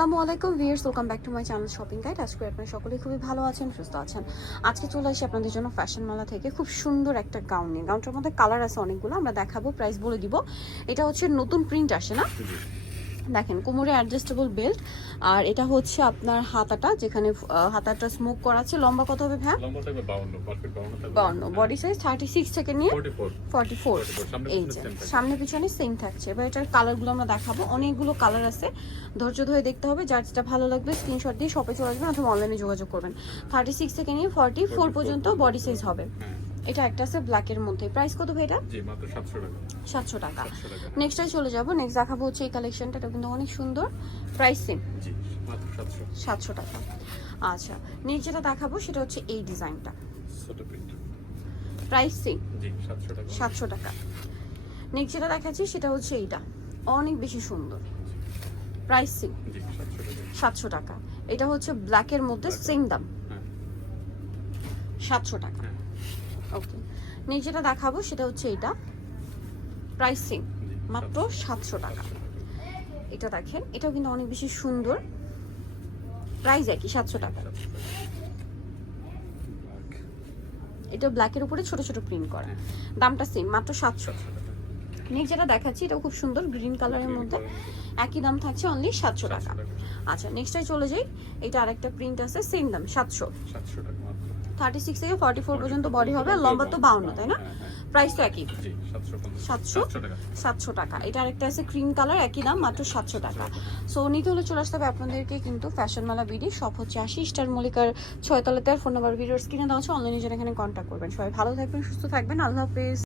আসসালামু আলাইকুম viewers welcome back to my channel shopping guide. আজকে আপনারা সকলেই খুবই ভালো আছেন, সুস্থ আছেন। আজকে চলে আসি আপনাদের জন্য ফ্যাশন মালা থেকে খুব সুন্দর একটা গাউন নিয়ে। গাউনটার মধ্যে কালার আছে অনেকগুলো, আমরা দেখাবো, প্রাইস বলে দিব। এটা হচ্ছে নতুন প্রিন্ট আসে না? দেখেন কোমরে অ্যাডজাস্টেবল বেল্ট আর এটা হচ্ছে আপনার হাতাটা যেখানে হাতাটা স্মোক করা আছে। লম্বা কত হবে ভ্যা লম্বা থাকবে 52 পারফেক্ট 52 থাকবে। বাউন্ন। বডি সাইজ থার্টি সিক্স থেকে নিয়ে 44 ফর্টি ফোর 44 সামনে এই পিছনে যে সামনে পিছনে সেম থাকছে। এবার এটার কালারগুলো আমরা দেখাবো। অনেকগুলো কালার আছে। ধৈর্য ধরে দেখতে হবে। যার যেটা ভালো লাগবে স্ক্রিনশট দিয়ে শপে চলে আসবেন অথবা অনলাইনে যোগাযোগ করবেন। থার্টি সিক্স থেকে নিয়ে ফর্টি ফোর 44 পর্যন্ত বডি সাইজ হবে। হ্যাঁ। এটা একটা আছে ব্ল্যাকের মধ্যে। প্রাইস কত ভাই এটা? জি মাত্র 700 টাকা। সাতশো টাকা। 700 টাকা। নেক্সটে চলে যাব। নেক্সট দেখাবো হচ্ছে এই কালেকশনটা এটা কিন্তু অনেক সুন্দর। প্রাইস সেম জি মাত্র 700 সাতশো টাকা। আচ্ছা নেক্সট যেটা দেখাবো সেটা হচ্ছে এই ডিজাইনটা ছোট প্রিন্ট প্রাইস সেম জি 700 টাকা। সাতশো টাকা। নেক্সট যেটা দেখাচ্ছি সেটা হচ্ছে এইটা। অনেক বেশি সুন্দর। প্রাইস সেম জি 700 টাকা। সাতশো টাকা। এটা হচ্ছে ব্ল্যাকের মধ্যে সেম দাম। হ্যাঁ। সাতশো টাকা। হ্যাঁ। ওকে নেক্সট যেটা দেখাবো সেটা হচ্ছে এটা। প্রাইস মাত্র সাতশো টাকা। এটা দেখেন এটাও কিন্তু অনেক বেশি সুন্দর। প্রাইস একই সাতশো টাকা। 700 টাকা Black, এটা ব্ল্যাকের উপরে ছোট ছোট প্রিন্ট করা। দামটা সেম মাত্র সাতশো। 700 নেক্সট যেটা দেখাচ্ছি এটাও খুব সুন্দর গ্রিন কালারের মধ্যে। একই দাম থাকছে অনলি সাতশো টাকা। আচ্ছা নেক্সটটাই চলে যাই। এটা আরেকটা প্রিন্ট আছে সেম দাম সাতশো। 700 টাকা থার্টি সিক্স থেকে ফর্টি ফোর পর্যন্ত বডি হবে আর লম্বা তো বাউন্ন তাই না? হ্যাঁ, হ্যাঁ। প্রাইস তো একই। সাতশো? সাতশো? টাকা। এটা আরেকটা আছে ক্রিম কালার একই দাম মাত্র সাতশো টাকা। সো নিতে হলে চলে আসতে হবে আপনাদেরকে কিন্তু ফ্যাশন মালা বিডি। সব হচ্ছে আশি স্টার মলিকার ছয়তলাতে। আর ফোন নাম্বার ভিডিও স্ক্রিনে দেওয়া আছে। অনলাইনে যেন এখানে কন্ট্যাক্ট করবেন। সবাই ভালো থাকবেন সুস্থ থাকবেন। আল্লাহ হাফেজ।